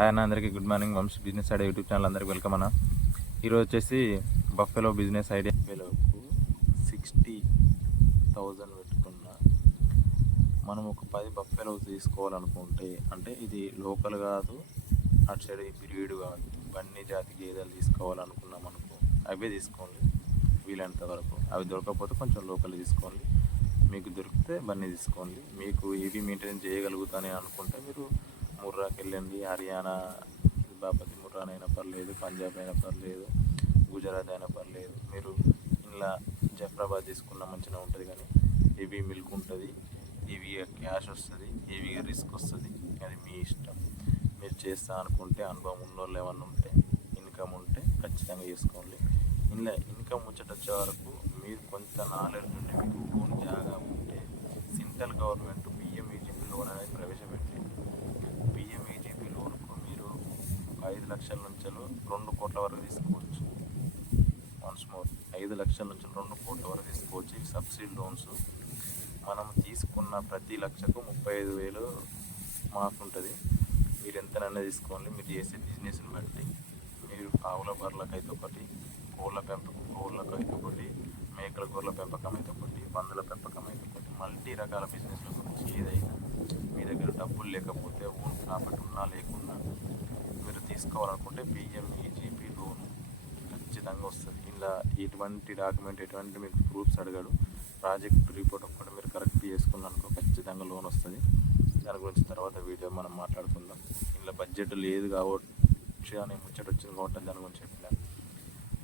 Hi అన్న అందరికీ good morning. Vamshi business idea YouTube channel అందరికీ వెల్కమ్ అన్న. ఈరోజు వచ్చేసి బఫెలో బిజినెస్ ఐడియా. బఫెలోకు సిక్స్టీ థౌజండ్ పెట్టుకున్న మనం ఒక పది బఫెలో తీసుకోవాలనుకుంటే అంటే ఇది లోకల్ కాదు అటు సైడ్ బ్రీడ్ కాదు బన్నీ జాతి గేదెలు తీసుకోవాలనుకున్నాం అనుకో అవే తీసుకోండి వీలైనంత వరకు. అవి దొరకకపోతే కొంచెం లోకల్ తీసుకోండి. మీకు దొరికితే బన్నీ తీసుకోండి. మీకు ఏవి మెయింటైన్ చేయగలుగుతానే అనుకుంటే మీరు ముర్రాకి వెళ్ళింది హర్యానా బాపతి ముర్రానైనా పర్లేదు పంజాబ్ అయినా పర్లేదు గుజరాత్ అయినా పర్లేదు. మీరు ఇలా జఫ్రాబాద్ తీసుకున్న మంచిగా ఉంటుంది కానీ హెవీ మిల్క్ ఉంటుంది హెవీగా క్యాష్ వస్తుంది హెవీగా రిస్క్ వస్తుంది. అది మీ ఇష్టం. మీరు చేస్తా అనుకుంటే అనుభవం ఉన్నోళ్ళు ఏమన్నా ఉంటే ఇన్కమ్ ఉంటే ఖచ్చితంగా చేసుకోండి. ఇలా ఇన్కమ్ ముచ్చట వచ్చే వరకు మీరు కొంత నాలెడ్జ్ ఉంటే మీకు ఓన్ జాగా ఉంటే సెంట్రల్ గవర్నమెంట్ పిఎంఈజీపీ లోన్ అనేది ప్రవేశపెట్టి పిఎంఈజీపీ లోన్కు మీరు ఒక ఐదు లక్షల నుంచి రెండు కోట్ల వరకు తీసుకోవచ్చు. వన్స్ మోర్ ఐదు లక్షల నుంచి రెండు కోట్ల వరకు తీసుకోవచ్చు. ఈ సబ్సిడీ లోన్స్ మనం తీసుకున్న ప్రతి లక్షకు ముప్పై ఐదు వేలు మాఫ్ ఉంటుంది. మీరు ఎంతనైనా తీసుకోండి మీరు చేసే బిజినెస్ని బట్టి. మీరు ఆవుల బర్రెలకు అయితే ఒకటి కోళ్ళ పెంపకం కోళ్ళకు అయితే ఒకటి మేకల గొర్రెల పెంపకం అయితే ఒకటి పందుల పెంపకం అయితే ఒకటి మల్టీ రకాల బిజినెస్ల గురించి ఏదైనా మీ దగ్గర డబ్బులు లేకపోతే ఓన్ ప్రాఫిట్ ఉన్నా లేకున్నా తీసుకోవాలనుకుంటే పిఎంఈజీపీ లోన్ ఖచ్చితంగా వస్తుంది. ఇలా ఎటువంటి డాక్యుమెంట్ ఎటువంటి మీకు ప్రూఫ్స్ అడగడు ప్రాజెక్ట్ రిపోర్ట్ ఒక్కటి మీరు కరెక్ట్ చేసుకున్నానుకో ఖచ్చితంగా లోన్ వస్తుంది. దాని గురించి తర్వాత వీడియో మనం మాట్లాడుకుందాం. ఇలా బడ్జెట్ లేదు కాబట్టి అని ముచ్చట వచ్చింది కాబట్టి దాని గురించి చెప్పిన.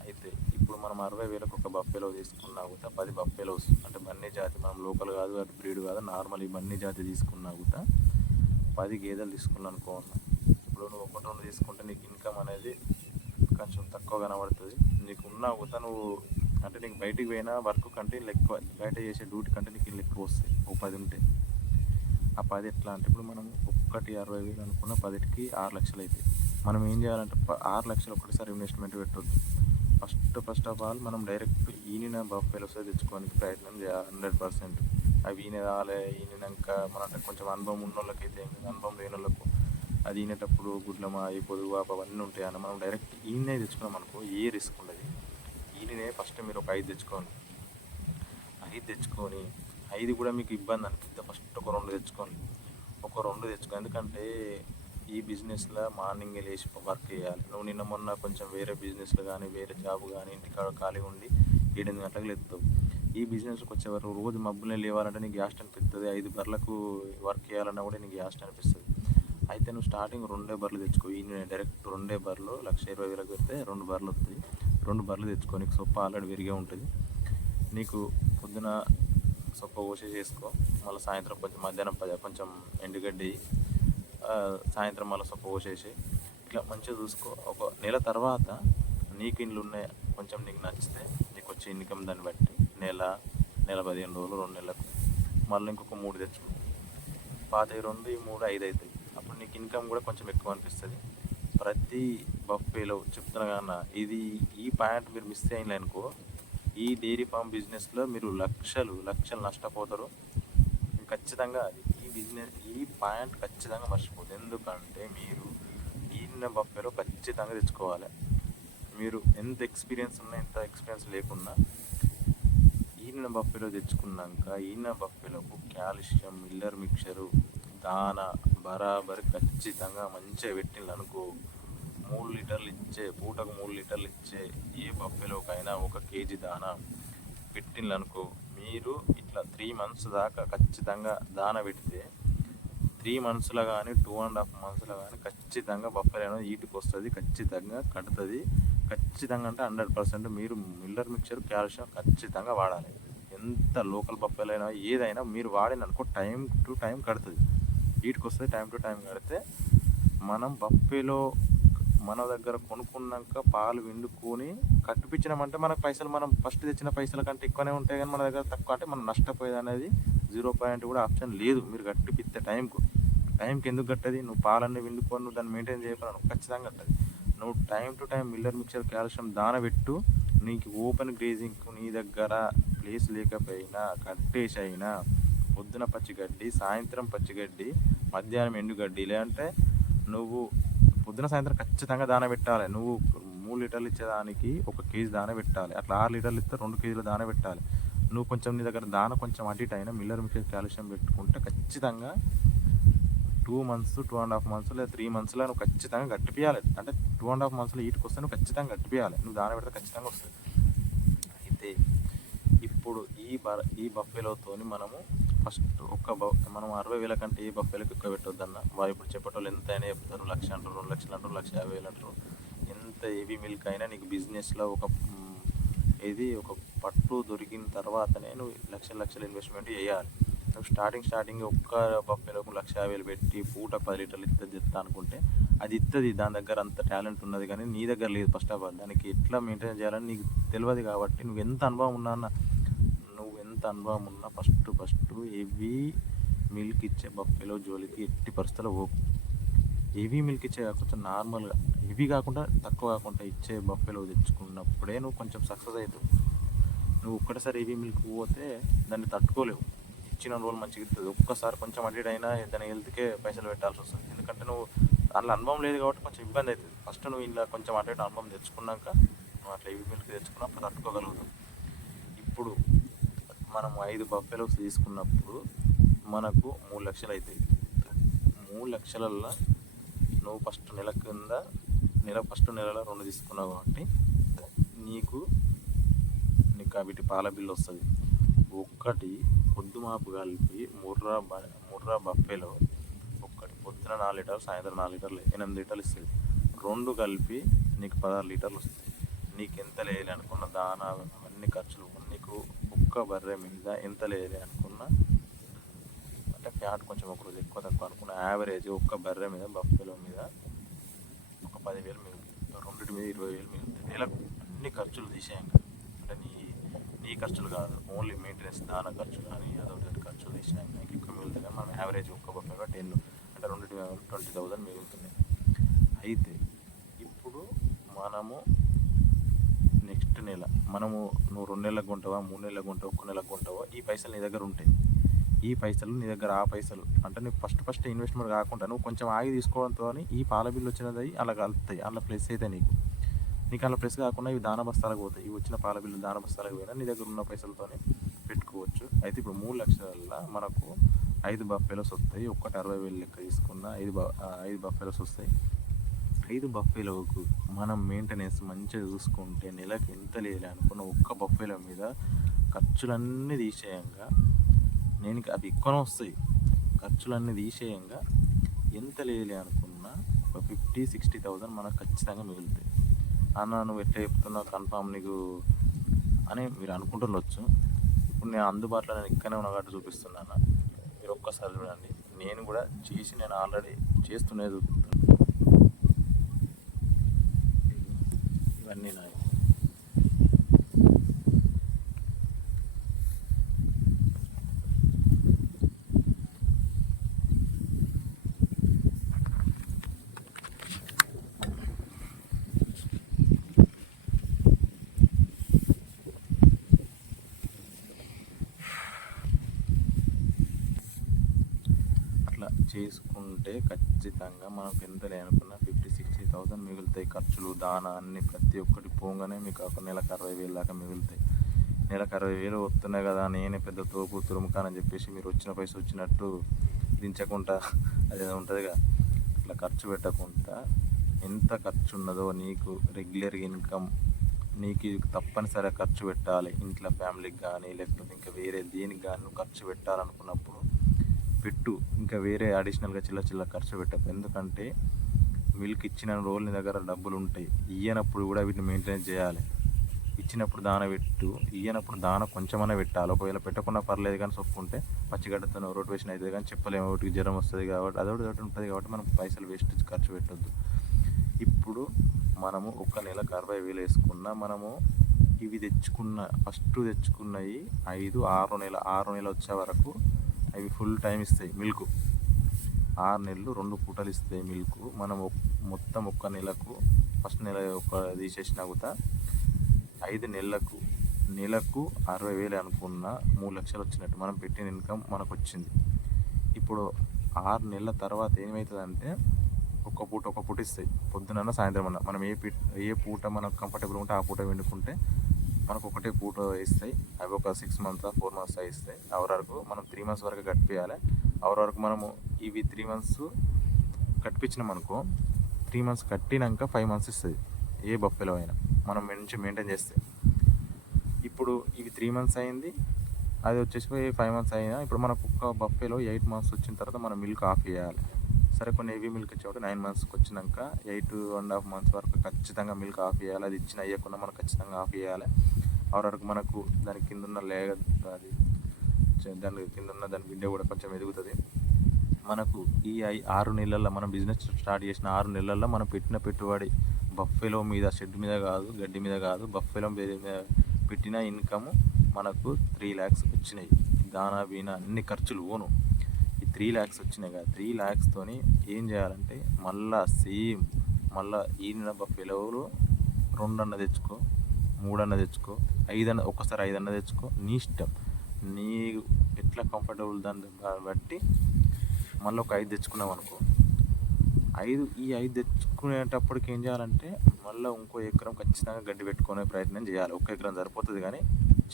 అయితే ఇప్పుడు మనం అరవై వేలకు ఒక బఫెలో తీసుకున్నా కూడా పది బఫెలోస్ అంటే బన్నీ జాతి మనం లోకల్ కాదు అటు బ్రీడ్ కాదు నార్మల్ ఈ బన్నీ జాతి తీసుకున్నా కూడా పది గేదెలు తీసుకున్నాను అనుకో ఇప్పుడు నువ్వు ఒకటి రెండు తీసుకుంటే నీకు ఇన్కమ్ అనేది కొంచెం తక్కువ కనబడుతుంది. నీకు ఉన్న కూడా నువ్వు అంటే నీకు బయటికి పోయినా వర్క్ కంటే వీళ్ళు ఎక్కువ బయట చేసే డ్యూటీ కంటే నీకు ఇల్లు ఎక్కువ వస్తాయి. ఓ పది ఉంటే. ఆ పది ఎట్లా అంటే ఇప్పుడు మనం ఒక్కటి అరవై వేలు అనుకున్న పదిటికి ఆరు లక్షలు అవుతాయి మనం ఏం చేయాలంటే ఆరు లక్షలు ఒకటిసారి ఇన్వెస్ట్మెంట్ పెట్టొద్దు. ఫస్ట్ ఫస్ట్ ఆఫ్ ఆల్ మనం డైరెక్ట్ ఈనిన బఫెలోస్ తెచ్చుకోవడానికి ప్రయత్నం చేయాలి హండ్రెడ్ పర్సెంట్. అవి ఈయన రాలే ఈనినాక మన అంటే కొంచెం అనుభవం ఉన్న వాళ్ళకైతే అనుభవం లేని వాళ్ళకు అది ఈనేటప్పుడు గుడ్లమా ఈ పొదుగు అవన్నీ ఉంటాయి అన్న. మనం డైరెక్ట్ ఈయనే తెచ్చుకున్నాం అనుకో ఏ రిస్క్ ఉండదు. ఈయననే ఫస్ట్ మీరు ఒక ఐదు తెచ్చుకోండి. ఐదు తెచ్చుకొని ఐదు కూడా మీకు ఇబ్బంది అనిపిస్తే ఫస్ట్ ఒక రెండు తెచ్చుకోండి. ఒక రెండు తెచ్చుకో ఎందుకంటే ఈ బిజినెస్లో మార్నింగ్ లేచి వర్క్ చేయాలి. నువ్వు నిన్న మొన్న కొంచెం వేరే బిజినెస్లో కానీ వేరే జాబ్ కానీ ఇంటికాడ ఖాళీగా ఉండి ఏడెనిమిది గంటలకు లేస్తావు. ఈ బిజినెస్కి వచ్చేవారు రోజు మబ్బులే లేవాలంటే నీకు గ్యాస్ట్ అనిపిస్తుంది. ఐదు బర్లకు వర్క్ చేయాలన్నా కూడా నీకు గ్యాస్ అనిపిస్తుంది. అయితే నువ్వు స్టార్టింగ్ రెండే బర్రెలు తెచ్చుకో. ఈ డైరెక్ట్ రెండే బర్రెలు లక్ష ఇరవై వేలకు పెడితే రెండు బర్రెలు వస్తాయి రెండు బర్రెలు తెచ్చుకో. నీకు సొప్ప ఆల్రెడీ విరిగే ఉంటుంది. నీకు పొద్దున సొప్ప కోసే చేసుకో. మళ్ళీ సాయంత్రం కొంచెం మధ్యాహ్నం పది కొంచెం ఎండుగడ్డి సాయంత్రం మళ్ళీ సొప్ప కోసేసి ఇట్లా మంచిగా చూసుకో. ఒక నెల తర్వాత నీకు ఇండ్లు ఉన్నాయి కొంచెం నీకు నచ్చితే నీకు వచ్చే ఇన్కమ్ దాన్ని బట్టి నెల నెల పదిహేను రోజులు రెండు నెలలకు. మళ్ళీ ఇంకొక మూడు తెచ్చుకో. పాత రెండు ఈ మూడు ఐదు అవుతాయి నీకు ఇన్కమ్ కూడా కొంచెం ఎక్కువ అనిపిస్తుంది. ప్రతి బఫేలో చెప్తున్నా కన్నా ఇది ఈ పాయింట్ మీరు మిస్ అయింది అనుకో ఈ డైరీ ఫామ్ బిజినెస్లో మీరు లక్షలు లక్షలు నష్టపోతారు. ఖచ్చితంగా ఈ బిజినెస్ ఈ పాయింట్ ఖచ్చితంగా మర్చిపోదు ఎందుకంటే మీరు ఈయన బఫేలో ఖచ్చితంగా తెచ్చుకోవాలి. మీరు ఎంత ఎక్స్పీరియన్స్ ఉన్నా ఎంత ఎక్స్పీరియన్స్ లేకున్నా ఈయన బఫేలో తెచ్చుకున్నాక ఈయన బఫేలో కాల్షియం మిల్లర్ మిక్చరు దాన బరాబర్ ఖచ్చితంగా మంచిగా పెట్టిండ్రు అనుకో మూడు లీటర్లు ఇచ్చే పూటకు మూడు లీటర్లు ఇచ్చే ఏ బఫెలోకైనా ఒక కేజీ దాన పెట్టిండ్రు అనుకో మీరు ఇట్లా త్రీ మంత్స్ దాకా ఖచ్చితంగా దాన పెడితే త్రీ మంత్స్లో కానీ టూ అండ్ హాఫ్ మంత్స్లో కానీ ఖచ్చితంగా బఫర్ అనేది ఈటుకు వస్తుంది ఖచ్చితంగా కడుతుంది. ఖచ్చితంగా అంటే హండ్రెడ్ పర్సెంట్ మీరు మిల్లర్ మిక్చర్ కాల్షియం ఖచ్చితంగా వాడాలి. ఎంత లోకల్ బఫెల్ అయినా ఏదైనా మీరు వాడిన అనుకో టైం టు టైం కడుతుంది. డీట్కి వస్తుంది టైం టు టైం కడితే మనం బఫేలో మన దగ్గర కొనుక్కున్నాక పాలు విండుకొని కట్టిపించినామంటే మనకు పైసలు మనం ఫస్ట్ తెచ్చిన పైసల కంటే ఎక్కువనే ఉంటాయి కానీ మన దగ్గర తక్కువ అంటే మనం నష్టపోయేది అనేది జీరో పాయింట్ కూడా ఆప్షన్ లేదు. మీరు కట్టిపిస్తే టైంకు టైంకి ఎందుకు కట్టది? నువ్వు పాలన్నీ విండుకొని నువ్వు దాన్ని మెయింటైన్ చేయకుండా ఖచ్చితంగా కట్టది. నువ్వు time to time mineral mixture calcium దానబెట్టు నీకు ఓపెన్ గ్రేజింగ్ నీ దగ్గర ప్లేస్ లేకపోయినా కట్టేసి అయినా పొద్దున పచ్చిగడ్డి సాయంత్రం పచ్చిగడ్డి మధ్యాహ్నం ఎండుగడ్డి లేదంటే నువ్వు పొద్దున సాయంత్రం ఖచ్చితంగా దాన పెట్టాలి. నువ్వు మూడు లీటర్లు ఇచ్చేదానికి ఒక కేజీ దాన పెట్టాలి. అట్లా ఆరు లీటర్లు ఇస్తే రెండు కేజీలు దాన పెట్టాలి. నువ్వు కొంచెం నీ దగ్గర దాన కొంచెం అటు ఇటు అయినా మిల్లర్ మిక్సర్ క్యాల్షియం పెట్టుకుంటే ఖచ్చితంగా two months two and half months లేదా త్రీ మంత్స్లో నువ్వు ఖచ్చితంగా గట్టిపియాలి అంటే టూ అండ్ హాఫ్ మంత్స్లో ఈటుకు వస్తే నువ్వు ఖచ్చితంగా గట్టిపియాలి నువ్వు దాన పెడితే ఖచ్చితంగా వస్తుంది. అయితే ఇప్పుడు ఈ బ ఈ బఫెలోతోని మనము ఫస్ట్ ఒక మనం అరవై వేల కంటే ఏ బఫెలకు ఎక్కువ పెట్టొద్దన్న. వారు ఇప్పుడు చెప్పేటోళ్ళు ఎంత అయినా చెప్తారు. లక్ష అంటారు రెండు లక్షలు అంటారు లక్ష యాభై వేలు అంటారు. ఎంత ఏవి మిల్క్ అయినా నీకు బిజినెస్లో ఒక ఇది ఒక పట్టు దొరికిన తర్వాతనే నువ్వు లక్షల లక్షల ఇన్వెస్ట్మెంట్ చేయాలి. నువ్వు స్టార్టింగ్ స్టార్టింగ్ ఒక్క బఫెలోకి లక్ష యాభై వేలు పెట్టి పూట పది లీటర్లు ఇస్తుంది ఇస్తా అనుకుంటే అది ఇస్తుంది దాని దగ్గర అంత టాలెంట్ ఉన్నది కానీ నీ దగ్గర లేదు ఫస్ట్ ఆఫ్ ఆల్. దానికి ఎట్లా మెయింటైన్ చేయాలని నీకు తెలియదు కాబట్టి నువ్వు ఎంత అనుభవం ఉన్నా అనుభవం ఉన్న ఫస్ట్ ఫస్ట్ హెవీ మిల్క్ ఇచ్చే బఫెలో జోలికి ఎట్టి పరిస్థితుల్లో పోకు హెవీ మిల్క్ ఇచ్చే కాకుండా నార్మల్గా హెవీ కాకుండా తక్కువ కాకుండా ఇచ్చే బఫెలో తెచ్చుకున్నప్పుడే నువ్వు కొంచెం సక్సెస్ అవుతావు. నువ్వు ఒక్కటేసారి హెవీ మిల్క్ పోతే దాన్ని తట్టుకోలేవు. ఇచ్చిన రోజులు మంచిగా ఇస్తుంది ఒక్కసారి కొంచెం అడ్డీట్ అయినా దాని హెల్త్కే పైసలు పెట్టాల్సి వస్తుంది. ఎందుకంటే నువ్వు దాంట్లో అనుభవం లేదు కాబట్టి కొంచెం ఇబ్బంది అవుతుంది. ఫస్ట్ నువ్వు ఇలా కొంచెం అటు అనుభవం తెచ్చుకున్నాక నువ్వు అట్లా హెవీ మిల్క్ తెచ్చుకున్నప్పుడు తట్టుకోగలుగుతావు. ఇప్పుడు మనం ఐదు బఫెలోస్ తీసుకున్నప్పుడు మనకు మూడు లక్షలు అవుతాయి మూడు లక్షలల్లో నువ్వు ఫస్ట్ నెల కింద నెల ఫస్ట్ నెలలో రెండు తీసుకున్నావు కాబట్టి నీకు నీకు వీటి పాల బిల్లు వస్తుంది. ఒక్కటి పొద్దుమాపు కలిపి ముర్రా బ ముర్రా బఫేలో ఒక్కటి పొద్దున నాలుగు లీటర్లు సాయంత్రం నాలుగు లీటర్లు ఎనిమిది లీటర్లు ఇస్తుంది. రెండు కలిపి నీకు పదహారు లీటర్లు వస్తాయి నీకు ఎంత లేయాలి అనుకున్న దానా అన్ని ఖర్చులు నీకు ఒక్క బర్రె మీద ఎంత లేదే అనుకున్న అంటే ఫ్యాట్ కొంచెం ఒక రోజు ఎక్కువ తక్కువ అనుకున్న. యావరేజ్ ఒక్క బర్రె మీద బఫెలో మీద ఒక పదివేలు మిగులుతుంది రెండింటి మీద ఇరవై వేలు మిగులుతుంది నెలకు అన్ని ఖర్చులు తీసేయంగా. అంటే నీ నీ ఖర్చులు కాదు ఓన్లీ మెయింటెనెన్స్ దాన ఖర్చు కానీ అదొకటి ఖర్చులు తీసేయంగా. నీకు ఎక్కువ మిగులుతుంది మనం యావరేజ్ ఒక్క బఫెలో టెన్ అంటే రెండింటి ట్వంటీ థౌసండ్ మిగులుతుంది అయితే ఇప్పుడు మనము నెక్స్ట్ నెల. మనము నువ్వు రెండు నెలలకు కొంటావా మూడు నెలలకు కొంటావా ఒక్క నెలకు కొంటావా? ఈ పైసలు నీ దగ్గర ఉంటాయి. ఈ పైసలు నీ దగ్గర ఆ పైసలు. అంటే నువ్వు ఫస్ట్ ఫస్ట్ ఇన్వెస్ట్మెంట్ కాకుండా నువ్వు కొంచెం ఆగి తీసుకోవడంతో ఈ పాల బిల్లు వచ్చినది అలా కలుపుతాయి అలా ప్లస్ అయితే నీకు. నీకు అలా ప్లస్ కాకుండా ఇవి దాన బస్తాలకు పోతాయి. ఇవి వచ్చిన పాల బిల్లు దాన బస్తాలకు పోయినా నీ దగ్గర ఉన్న పైసలతోనే పెట్టుకోవచ్చు. అయితే ఇప్పుడు మూడు లక్షల మనకు ఐదు బఫెలోస్ వస్తాయి. ఒక్కటి అరవై వేలు లెక్క తీసుకున్న ఐదు బ ఐదు బఫెలోస్ వస్తాయి. ఐదు బఫేలోకు మనం మెయింటెనెన్స్ మంచిగా చూసుకుంటే నెలకు ఎంత లేదు అనుకున్న ఒక్క బఫేలో మీద ఖర్చులన్నీ తీసేయంగా. నేను అవి ఎక్కువనే వస్తాయి. ఖర్చులన్నీ తీసేయంగా. ఎంత లేదులే అనుకున్నా ఒక ఫిఫ్టీ సిక్స్టీ థౌజండ్ మనకు ఖచ్చితంగా మిగులుతాయి. అన్న నువ్వు ఎట్లా చెప్తున్నావు కన్ఫామ్ నీకు అని మీరు అనుకుంటుండొచ్చు. ఇప్పుడు నేను అందుబాటులో నేను ఇక్కడనే ఉన్న కాబట్టి చూపిస్తున్నాను. మీరు ఒక్కసారి చూడండి. నేను కూడా చేసి నేను ఆల్రెడీ చేస్తున్నది చూపిస్తాను ఇవన్నీ నాయి. అట్లా చేసుకుంటే ఖచ్చితంగా మనకు ఎంత లేనుకున్నా ఫిఫ్టీ సిక్స్టీ థౌసండ్ మిగులుతాయి. ఖర్చులు దానా అన్ని ప్రతి ఒక్కటి పోగానే మీకు ఒక నెలకు అరవై వేలు దాకా మిగులుతాయి. నెలకు అరవై వేలు వస్తున్నాయి కదా నేనే పెద్ద తోపు తురుముకానని చెప్పేసి మీరు వచ్చిన పైసలు వచ్చినట్టు దించకుండా అదేదో ఉంటుందిగా. అట్లా ఖర్చు పెట్టకుండా ఎంత ఖర్చు ఉన్నదో నీకు రెగ్యులర్ ఇన్కమ్ నీకు తప్పనిసరిగా ఖర్చు పెట్టాలి. ఇంట్లో ఫ్యామిలీకి కానీ లేకపోతే ఇంకా వేరే దేనికి కానీ నువ్వు ఖర్చు పెట్టాలనుకున్నప్పుడు పెట్టు. ఇంకా వేరే అడిషనల్గా చిల్ల చిల్ల ఖర్చు పెట్టకు. ఎందుకంటే మిల్క్ ఇచ్చిన రోల్ని నీ దగ్గర డబ్బులు ఉంటాయి ఇయ్యనప్పుడు కూడా వీటిని మెయింటైన్ చేయాలి. ఇచ్చినప్పుడు దాన పెట్టు ఇయ్యనప్పుడు దాన కొంచెమైనా పెట్టాలి. ఒకవేళ పెట్టకుండా పర్లేదు కానీ సొప్పుంటే పచ్చిగడ్డతో వేసిన అవుతుంది కానీ చెప్పలేము. ఒకటికి జ్వరం వస్తుంది కాబట్టి అదొకటి ఒకటి ఉంటుంది కాబట్టి మనం పైసలు వేస్ట్ ఖర్చు పెట్టొద్దు. ఇప్పుడు మనము ఒక నెలకు అరవై వేలు వేసుకున్న మనము ఇవి తెచ్చుకున్న ఫస్ట్ తెచ్చుకున్నవి ఐదు ఆరు నెల ఆరు నెల వచ్చే వరకు అవి ఫుల్ టైం ఇస్తాయి మిల్క్ ఆరు నెలలు రెండు పూటలు ఇస్తాయి మిల్క్. మనం మొత్తం ఒక్క నెలకు ఫస్ట్ నెల ఒక తీసేసిన కూడా ఐదు నెలలకు నెలకు అరవై వేలు అనుకున్న మూడు లక్షలు వచ్చినట్టు మనం పెట్టిన ఇన్కమ్ మనకు వచ్చింది ఇప్పుడు ఆరు నెలల తర్వాత ఏమవుతుందంటే ఒక ఒక్క పూట ఒక పూట ఇస్తాయి పొద్దున సాయంత్రం అన్న మనం ఏ ఏ పూట మనకు కంఫర్టబుల్ ఉంటే ఆ పూట వండుకుంటే మనకు ఒకటే పూట ఇస్తాయి. అవి ఒక సిక్స్ మంత్స్ ఫోర్ మంత్స్ ఇస్తాయి. ఆ వరకు మనం త్రీ మంత్స్ వరకు కట్టియాలి అవర్ వరకు మనము ఇవి త్రీ మంత్స్ కట్టించినాం అనుకో త్రీ మంత్స్ కట్టినాక ఫైవ్ మంత్స్ ఇస్తుంది. ఏ బఫెలో అయినా మనం మంచి మెయింటైన్ చేస్తే. ఇప్పుడు ఇవి త్రీ మంత్స్ అయింది అది వచ్చేసి ఫైవ్ మంత్స్ అయినా ఇప్పుడు మనకు కుక్క బఫేలో ఎయిట్ మంత్స్ వచ్చిన తర్వాత మనం మిల్క్ ఆఫ్ చేయాలి. సరే కొన్ని హెవీ మిల్క్ ఇచ్చేవాడు నైన్ మంత్స్కి వచ్చినాక ఎయిట్ అండ్ హాఫ్ మంత్స్ వరకు ఖచ్చితంగా మిల్క్ ఆఫ్ చేయాలి. అది ఇచ్చిన అయ్యకుండా మనం ఖచ్చితంగా ఆఫ్ చేయాలి. ఆ వరకు మనకు దాని కింద ఉన్న లేగ అది కొంచెం దాని కింద ఉన్న దాని బిడ్డ కూడా కొంచెం ఎదుగుతుంది. మనకు ఈ ఆరు నెలల్లో మనం బిజినెస్ స్టార్ట్ చేసిన ఆరు నెలల్లో మనం పెట్టిన పెట్టుబడి బఫెలో మీద షెడ్ మీద కాదు గడ్డి మీద కాదు బఫెలో మీద పెట్టిన ఇన్కమ్ మనకు త్రీ ల్యాక్స్ వచ్చినాయి. దానా బీనా అన్ని ఖర్చులు ఓను ఈ త్రీ ల్యాక్స్ వచ్చినాయి కదా త్రీ ల్యాక్స్తోని ఏం చేయాలంటే మళ్ళా సేమ్ మళ్ళా ఈయన బఫెలోలు రెండన్న తెచ్చుకో మూడన్న తెచ్చుకో ఐదన్న ఒక్కసారి ఐదన్న తెచ్చుకో నీ ఇష్టం. నీ ఎట్లా కంఫర్టబుల్ దాన్ని బట్టి మళ్ళీ ఒక ఐదు తెచ్చుకున్నాం అనుకో. ఐదు ఈ ఐదు తెచ్చుకునేటప్పటికి ఏం చేయాలంటే మళ్ళీ ఇంకో ఎకరం ఖచ్చితంగా గడ్డి పెట్టుకునే ప్రయత్నం చేయాలి. ఒక ఎకరం సరిపోతుంది కానీ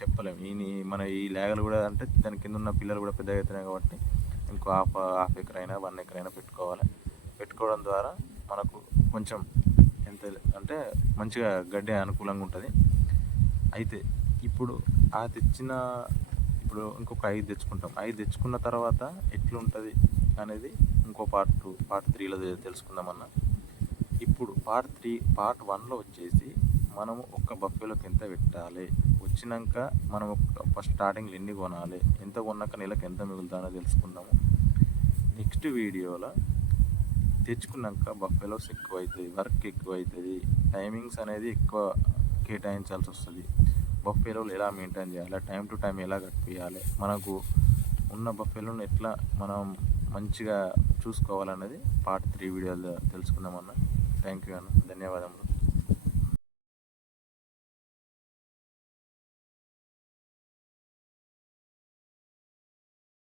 చెప్పలేము ఈ మన ఈ లేగలు కూడా అంటే దాని కింద ఉన్న పిల్లలు కూడా పెద్దగా అవుతున్నాయి కాబట్టి ఇంకో హాఫ్ హాఫ్ ఎకర్ అయినా వన్ ఎకర్ అయినా పెట్టుకోవాలి. పెట్టుకోవడం ద్వారా మనకు కొంచెం ఎంత అంటే మంచిగా గడ్డి అనుకూలంగా ఉంటుంది. అయితే ఇప్పుడు ఆ తెచ్చిన ఇప్పుడు ఇంకొక ఐదు తెచ్చుకుంటాం. ఐదు తెచ్చుకున్న తర్వాత ఎట్లుంటుంది అనేది ఇంకో పార్ట్ టూ పార్ట్ త్రీలో తెలుసుకుందామన్నా ఇప్పుడు పార్ట్ త్రీ పార్ట్ వన్లో వచ్చేసి మనము ఒక్క బఫేలోకి ఎంత పెట్టాలి? వచ్చినాక మనం ఫస్ట్ స్టార్టింగ్లో ఎన్ని కొనాలి? ఎంత కొన్నాక నెలకు ఎంత మిగులుతుందో తెలుసుకుందాము. నెక్స్ట్ వీడియోలో తెచ్చుకున్నాక బఫెలోస్ ఎక్కువ అవుతుంది వర్క్ ఎక్కువ అవుతుంది టైమింగ్స్ అనేది ఎక్కువ కేటాయించాల్సి వస్తుంది. బఫెలో ఎలా మెయింటైన్ చేయాలి? టైం టు టైం ఎలా కట్టియాలి మనకు ఉన్న బఫెలోని ఎట్లా మనం మంచిగా చూసుకోవాలన్నది పార్ట్ త్రీ వీడియోలో తెలుసుకుందామన్నా థ్యాంక్ యూ అన్న. ధన్యవాదములు.